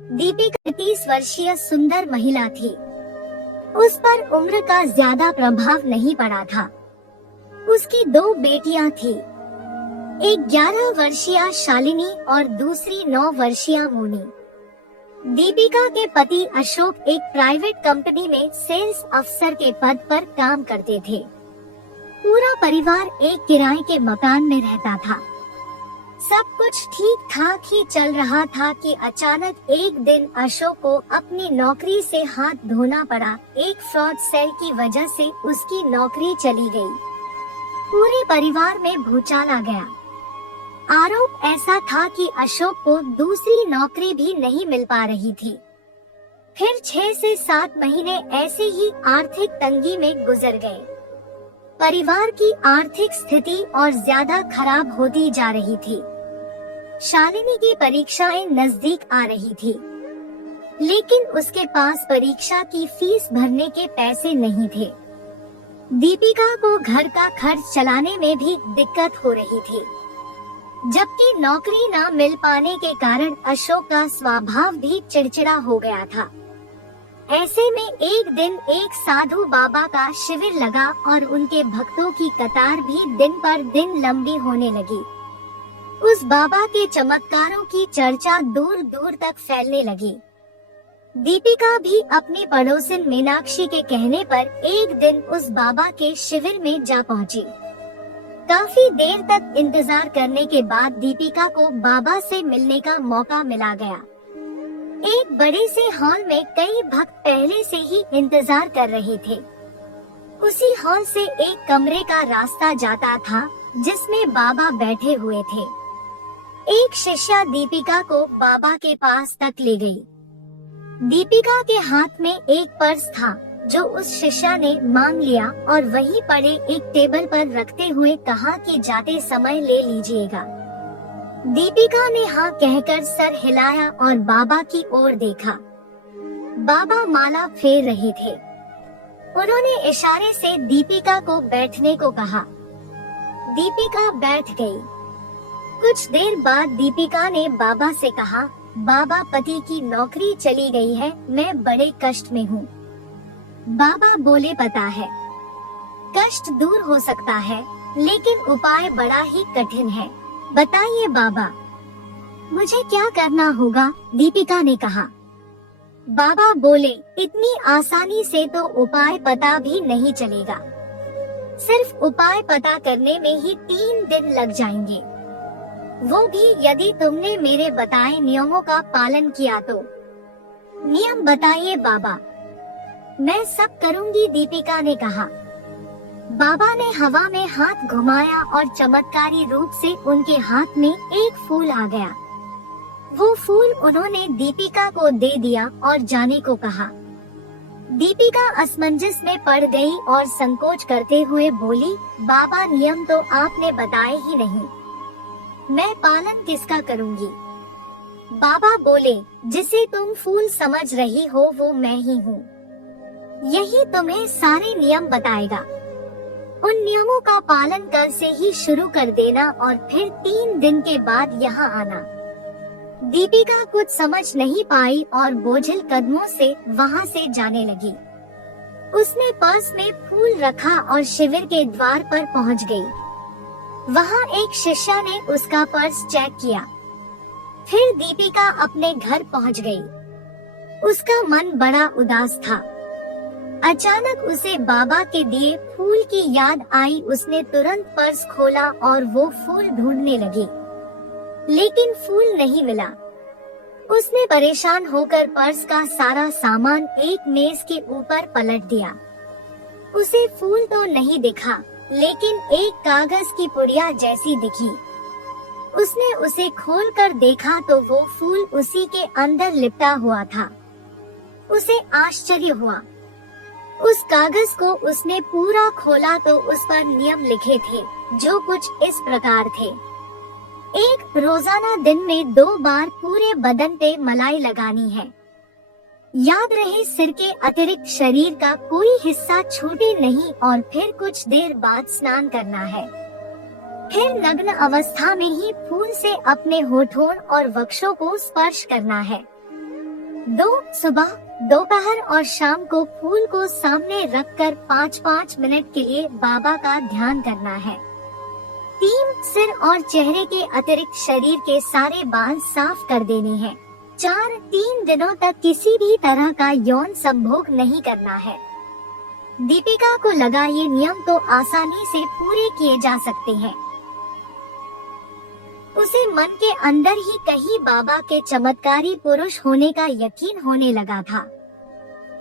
दीपिका 30 वर्षीय सुंदर महिला थी। उस पर उम्र का ज्यादा प्रभाव नहीं पड़ा था। उसकी 2 बेटियां थी, एक 11 वर्षीय शालिनी और दूसरी 9 वर्षीय मोनी। दीपिका के पति अशोक एक प्राइवेट कंपनी में सेल्स अफसर के पद पर काम करते थे। पूरा परिवार एक किराए के मकान में रहता था। सब कुछ ठीक ठाक ही चल रहा था कि अचानक एक दिन अशोक को अपनी नौकरी से हाथ धोना पड़ा। एक फ्रॉड सेल की वजह से उसकी नौकरी चली गई। पूरे परिवार में भूचाल आ गया। आरोप ऐसा था कि अशोक को दूसरी नौकरी भी नहीं मिल पा रही थी। फिर 6 से 7 महीने ऐसे ही आर्थिक तंगी में गुजर गए। परिवार की आर्थिक स्थिति और ज्यादा खराब होती जा रही थी। शालिनी की परीक्षाएं नजदीक आ रही थी, लेकिन उसके पास परीक्षा की फीस भरने के पैसे नहीं थे। दीपिका को घर का खर्च चलाने में भी दिक्कत हो रही थी, जबकि नौकरी न मिल पाने के कारण अशोक का स्वभाव भी चिड़चिड़ा हो गया था। ऐसे में एक दिन एक साधु बाबा का शिविर लगा और उनके भक्तों की कतार भी दिन पर दिन लंबी होने लगी। उस बाबा के चमत्कारों की चर्चा दूर दूर तक फैलने लगी। दीपिका भी अपनी पड़ोसिन मीनाक्षी के कहने पर एक दिन उस बाबा के शिविर में जा पहुंची। काफी देर तक इंतजार करने के बाद दीपिका को बाबा से मिलने का मौका मिला गया। एक बड़े से हॉल में कई भक्त पहले से ही इंतजार कर रहे थे। उसी हॉल से एक कमरे का रास्ता जाता था जिसमें बाबा बैठे हुए थे। एक शिष्या दीपिका को बाबा के पास तक ले गई। दीपिका के हाथ में एक पर्स था जो उस शिष्या ने मांग लिया और वहीं पड़े एक टेबल पर रखते हुए कहा कि जाते समय ले लीजिएगा। दीपिका ने हाँ कहकर सर हिलाया और बाबा की ओर देखा। बाबा माला फेर रहे थे। उन्होंने इशारे से दीपिका को बैठने को कहा। दीपिका बैठ गई। कुछ देर बाद दीपिका ने बाबा से कहा, बाबा पति की नौकरी चली गई है, मैं बड़े कष्ट में हूँ। बाबा बोले, पता है, कष्ट दूर हो सकता है, लेकिन उपाय बड़ा ही कठिन है। बताइए बाबा, मुझे क्या करना होगा? दीपिका ने कहा। बाबा बोले, इतनी आसानी से तो उपाय पता भी नहीं चलेगा। सिर्फ उपाय पता करने में ही 3 दिन लग जाएंगे, वो भी यदि तुमने मेरे बताए नियमों का पालन किया तो। नियम बताइए बाबा। मैं सब करूंगी, दीपिका ने कहा। बाबा ने हवा में हाथ घुमाया और चमत्कारी रूप से उनके हाथ में एक फूल आ गया। वो फूल उन्होंने दीपिका को दे दिया और जाने को कहा। दीपिका असमंजस में पड़ गई और संकोच करते हुए बोली, बाबा नियम तो आपने बताए ही नहीं, मैं पालन किसका करूंगी? बाबा बोले, जिसे तुम फूल समझ रही हो वो मैं ही हूँ। यही तुम्हें सारे नियम बताएगा। उन नियमों का पालन कल से ही शुरू कर देना और फिर 3 दिन के बाद यहाँ आना। दीपिका कुछ समझ नहीं पाई और बोझिल कदमों से वहाँ से जाने लगी। उसने पर्स में फूल रखा और शिविर के द्वार पर पहुँच गई। वहाँ एक शिष्या ने उसका पर्स चेक किया। फिर दीपिका अपने घर पहुँच गई। उसका मन बड़ा उदास था। अचानक उसे बाबा के दिए फूल की याद आई। उसने तुरंत पर्स खोला और वो फूल ढूंढने लगी, लेकिन फूल नहीं मिला। उसने परेशान होकर पर्स का सारा सामान एक मेज के ऊपर पलट दिया। उसे फूल तो नहीं दिखा, लेकिन एक कागज की पुड़िया जैसी दिखी। उसने उसे खोलकर देखा तो वो फूल उसी के अंदर लिपटा हुआ था। उसे आश्चर्य हुआ। उस कागज को उसने पूरा खोला तो उस पर नियम लिखे थे, जो कुछ इस प्रकार थे। 1, रोजाना दिन में 2 बार पूरे बदन पे मलाई लगानी है। याद रहे, सिर के अतिरिक्त शरीर का कोई हिस्सा छूटे नहीं और फिर कुछ देर बाद स्नान करना है। फिर नग्न अवस्था में ही फूल से अपने होठों और वक्षों को स्पर्श करना है। सुबह, दोपहर और शाम को फूल को सामने रखकर 5-5 मिनट के लिए बाबा का ध्यान करना है। 3 सिर और चेहरे के अतिरिक्त शरीर के सारे बाल साफ कर देने हैं। 4 3 दिनों तक किसी भी तरह का यौन संभोग नहीं करना है। दीपिका को लगा ये नियम तो आसानी से पूरे किए जा सकते हैं। उसे मन के अंदर ही कहीं बाबा के चमत्कारी पुरुष होने का यकीन होने लगा था।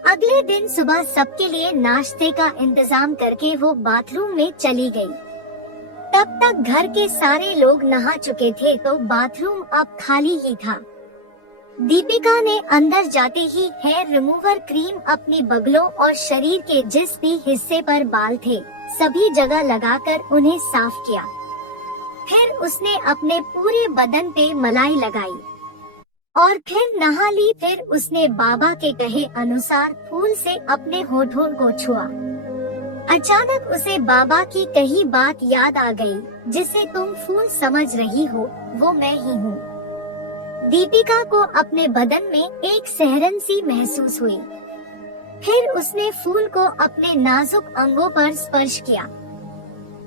अगले दिन सुबह सबके लिए नाश्ते का इंतजाम करके वो बाथरूम में चली गई। तब तक घर के सारे लोग नहा चुके थे तो बाथरूम अब खाली ही था। दीपिका ने अंदर जाते ही हेयर रिमूवर क्रीम अपनी बगलों और शरीर के जिस भी हिस्से पर बाल थे सभी जगह लगाकर उन्हें साफ किया। फिर उसने अपने पूरे बदन पे मलाई लगाई और फिर नहा ली। फिर उसने बाबा के कहे अनुसार फूल से अपने होठों को छुआ। अचानक उसे बाबा की कही बात याद आ गई, जिसे तुम फूल समझ रही हो वो मैं ही हूँ। दीपिका को अपने बदन में एक सिहरन सी महसूस हुई। फिर उसने फूल को अपने नाजुक अंगों पर स्पर्श किया।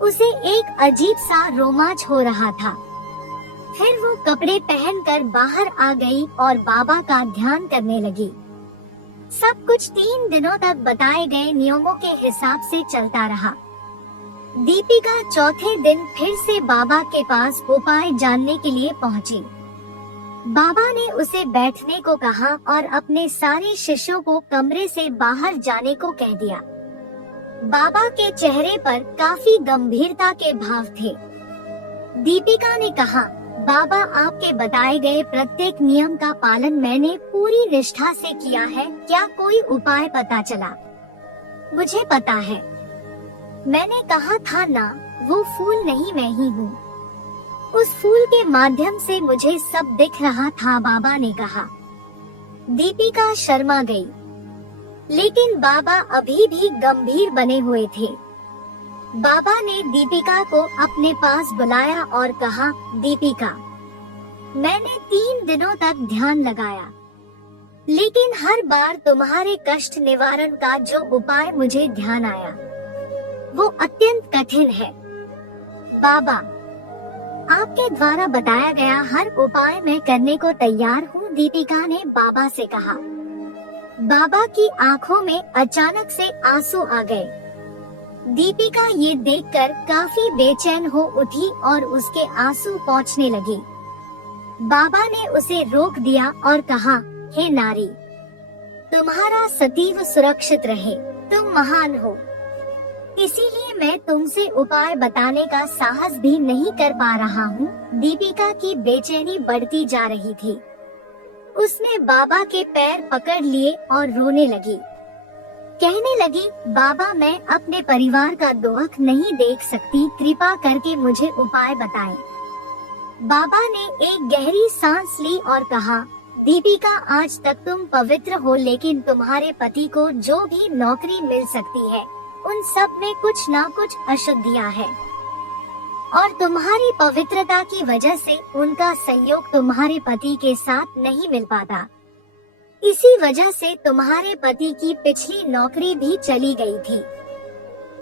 उसे एक अजीब सा रोमांच हो रहा था। फिर वो कपड़े पहनकर बाहर आ गई और बाबा का ध्यान करने लगी। सब कुछ 3 दिनों तक बताए गए नियमों के हिसाब से चलता रहा। दीपिका चौथे दिन फिर से बाबा के पास उपाय जानने के लिए पहुंची। बाबा ने उसे बैठने को कहा और अपने सारे शिष्यों को कमरे से बाहर जाने को कह दिया। बाबा के चेहरे पर काफी गंभीरता के भाव थे। दीपिका ने कहा, बाबा आपके बताए गए प्रत्येक नियम का पालन मैंने पूरी निष्ठा से किया है। क्या कोई उपाय पता चला? मुझे पता है, मैंने कहा था ना, वो फूल नहीं मैं ही हूँ। उस फूल के माध्यम से मुझे सब दिख रहा था, बाबा ने कहा। दीपिका शर्मा गई, लेकिन बाबा अभी भी गंभीर बने हुए थे। बाबा ने दीपिका को अपने पास बुलाया और कहा, दीपिका, मैंने 3 दिनों तक ध्यान लगाया, लेकिन हर बार तुम्हारे कष्ट निवारण का जो उपाय मुझे ध्यान आया वो अत्यंत कठिन है। बाबा, आपके द्वारा बताया गया हर उपाय मैं करने को तैयार हूँ, दीपिका ने बाबा से कहा। बाबा की आंखों में अचानक से आंसू आ गए। दीपिका ये देखकर काफी बेचैन हो उठी और उसके आंसू पहुंचने लगे। बाबा ने उसे रोक दिया और कहा, हे नारी, तुम्हारा सदैव सुरक्षित रहे, तुम महान हो। इसीलिए मैं तुमसे उपाय बताने का साहस भी नहीं कर पा रहा हूँ। दीपिका की बेचैनी बढ़ती जा रही थी। उसने बाबा के पैर पकड़ लिए और रोने लगी। कहने लगी, बाबा, मैं अपने परिवार का दुख नहीं देख सकती, कृपा करके मुझे उपाय बताएं। बाबा ने एक गहरी सांस ली और कहा, दीपिका, आज तक तुम पवित्र हो, लेकिन तुम्हारे पति को जो भी नौकरी मिल सकती है उन सब में कुछ ना कुछ अशुद्धियां है और तुम्हारी पवित्रता की वजह से उनका संयोग तुम्हारे पति के साथ नहीं मिल पाता। इसी वजह से तुम्हारे पति की पिछली नौकरी भी चली गई थी।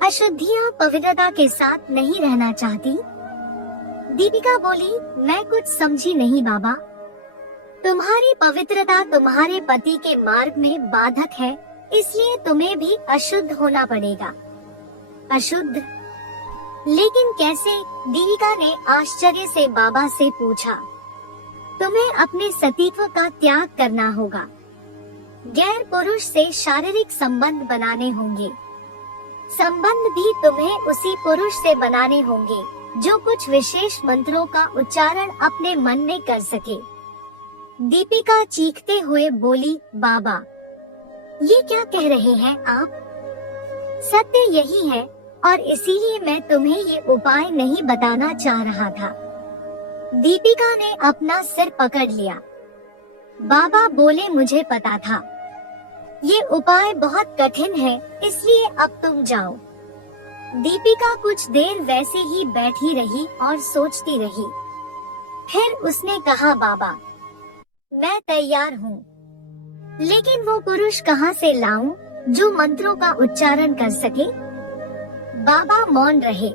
अशुद्धियां पवित्रता के साथ नहीं रहना चाहती। दीपिका बोली, मैं कुछ समझी नहीं बाबा। तुम्हारी पवित्रता तुम्हारे पति के मार्ग में बाधक है, इसलिए तुम्हें भी अशुद्ध होना पड़ेगा। अशुद्ध? लेकिन कैसे? दीपिका ने आश्चर्य से बाबा से पूछा। तुम्हें अपने सतीत्व का त्याग करना होगा। गैर पुरुष से शारीरिक संबंध बनाने होंगे। संबंध भी तुम्हें उसी पुरुष से बनाने होंगे जो कुछ विशेष मंत्रों का उच्चारण अपने मन में कर सके। दीपिका चीखते हुए बोली, बाबा, ये क्या कह रहे हैं आप? सत्य यही है और इसीलिए मैं तुम्हें ये उपाय नहीं बताना चाह रहा था। दीपिका ने अपना सिर पकड़ लिया। बाबा बोले, मुझे पता था ये उपाय बहुत कठिन है, इसलिए अब तुम जाओ। दीपिका कुछ देर वैसे ही बैठी रही और सोचती रही। फिर उसने कहा, बाबा, मैं तैयार हूँ। लेकिन वो पुरुष कहाँ से लाऊं जो मंत्रों का उच्चारण कर सके? बाबा मौन रहे।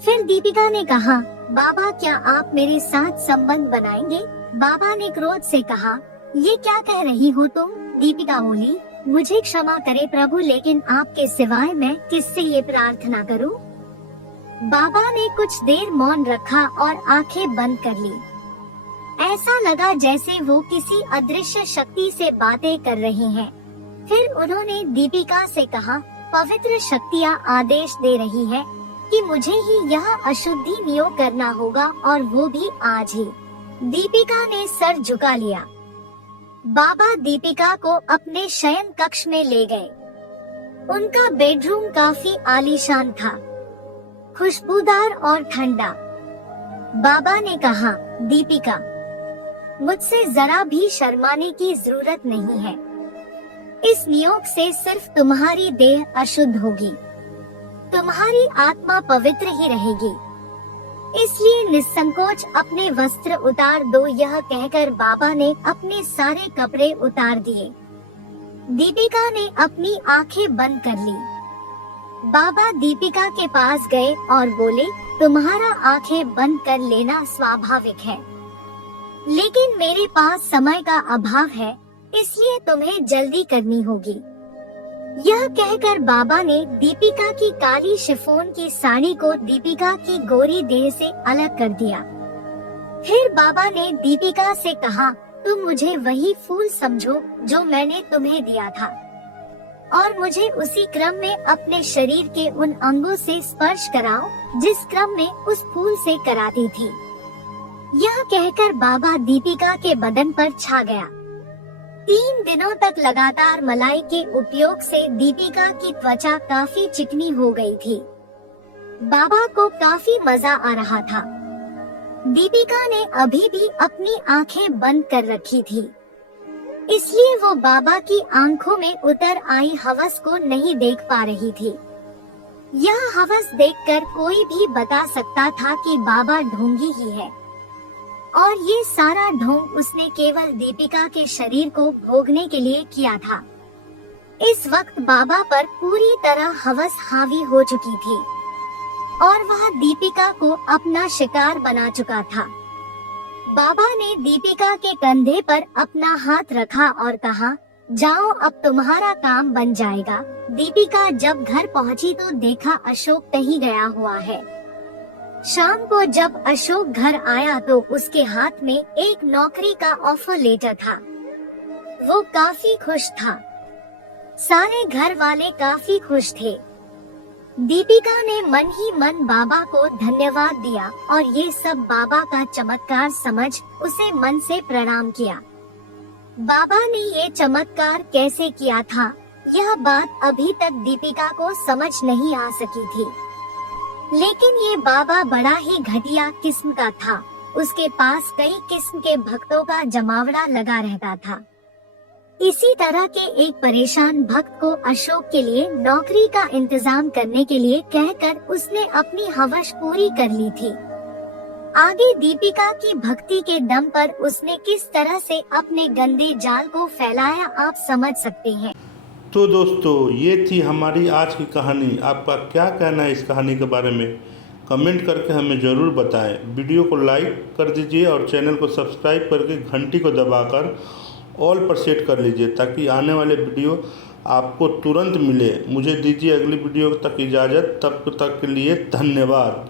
फिर दीपिका ने कहा, बाबा क्या आप मेरे साथ संबंध बनाएंगे? बाबा ने क्रोध से कहा, ये क्या कह रही हो तुम? दीपिका बोली, मुझे क्षमा करे प्रभु, लेकिन आपके सिवाय मैं किससे ये प्रार्थना करूं? बाबा ने कुछ देर मौन रखा और आंखें बंद कर ली। ऐसा लगा जैसे वो किसी अदृश्य शक्ति से बातें कर रही हैं। फिर उन्होंने दीपिका से कहा, पवित्र शक्तियाँ आदेश दे रही है कि मुझे ही यह अशुद्धि नियोग करना होगा, और वो भी आज ही। दीपिका ने सर झुका लिया। बाबा दीपिका को अपने शयन कक्ष में ले गए। उनका बेडरूम काफी आलीशान था, खुशबूदार और ठंडा। बाबा ने कहा, दीपिका, मुझसे जरा भी शर्माने की जरूरत नहीं है। इस नियोग से सिर्फ तुम्हारी देह अशुद्ध होगी, तुम्हारी आत्मा पवित्र ही रहेगी। इसलिए निसंकोच अपने वस्त्र उतार दो। यह कहकर बाबा ने अपने सारे कपड़े उतार दिए। दीपिका ने अपनी आंखें बंद कर ली। बाबा दीपिका के पास गए और बोले, तुम्हारा आंखें बंद कर लेना स्वाभाविक है, लेकिन मेरे पास समय का अभाव है, इसलिए तुम्हें जल्दी करनी होगी। यह कहकर बाबा ने दीपिका की काली शिफॉन की साड़ी को दीपिका की गोरी देह से अलग कर दिया। फिर बाबा ने दीपिका से कहा, तुम मुझे वही फूल समझो जो मैंने तुम्हें दिया था, और मुझे उसी क्रम में अपने शरीर के उन अंगों से स्पर्श कराओ जिस क्रम में उस फूल से कराती थी। यह कहकर बाबा दीपिका के बदन पर छा गया। 3 दिनों तक लगातार मलाई के उपयोग से दीपिका की त्वचा काफी चिकनी हो गई थी। बाबा को काफी मजा आ रहा था। दीपिका ने अभी भी अपनी आंखें बंद कर रखी थी, इसलिए वो बाबा की आंखों में उतर आई हवस को नहीं देख पा रही थी। यह हवस देखकर कोई भी बता सकता था कि बाबा ढोंगी ही है, और ये सारा ढोंग उसने केवल दीपिका के शरीर को भोगने के लिए किया था। इस वक्त बाबा पर पूरी तरह हवस हावी हो चुकी थी, और वह दीपिका को अपना शिकार बना चुका था। बाबा ने दीपिका के कंधे पर अपना हाथ रखा और कहा, जाओ, अब तुम्हारा काम बन जाएगा। दीपिका जब घर पहुंची तो देखा अशोक कहीं गया हुआ है। शाम को जब अशोक घर आया तो उसके हाथ में एक नौकरी का ऑफर लेटर था। वो काफी खुश था। सारे घर वाले काफी खुश थे। दीपिका ने मन ही मन बाबा को धन्यवाद दिया और ये सब बाबा का चमत्कार समझ उसे मन से प्रणाम किया। बाबा ने ये चमत्कार कैसे किया था, यह बात अभी तक दीपिका को समझ नहीं आ सकी थी। लेकिन ये बाबा बड़ा ही घटिया किस्म का था। उसके पास कई किस्म के भक्तों का जमावड़ा लगा रहता था। इसी तरह के एक परेशान भक्त को अशोक के लिए नौकरी का इंतजाम करने के लिए कहकर उसने अपनी हवस पूरी कर ली थी। आगे दीपिका की भक्ति के दम पर उसने किस तरह से अपने गंदे जाल को फैलाया, आप समझ सकते हैं। तो दोस्तों, ये थी हमारी आज की कहानी। आपका क्या कहना है इस कहानी के बारे में? कमेंट करके हमें ज़रूर बताएं। वीडियो को लाइक कर दीजिए और चैनल को सब्सक्राइब करके घंटी को दबाकर ऑल पर सेट कर लीजिए, ताकि आने वाले वीडियो आपको तुरंत मिले। मुझे दीजिए अगली वीडियो तक इजाज़त। तब तक के लिए धन्यवाद।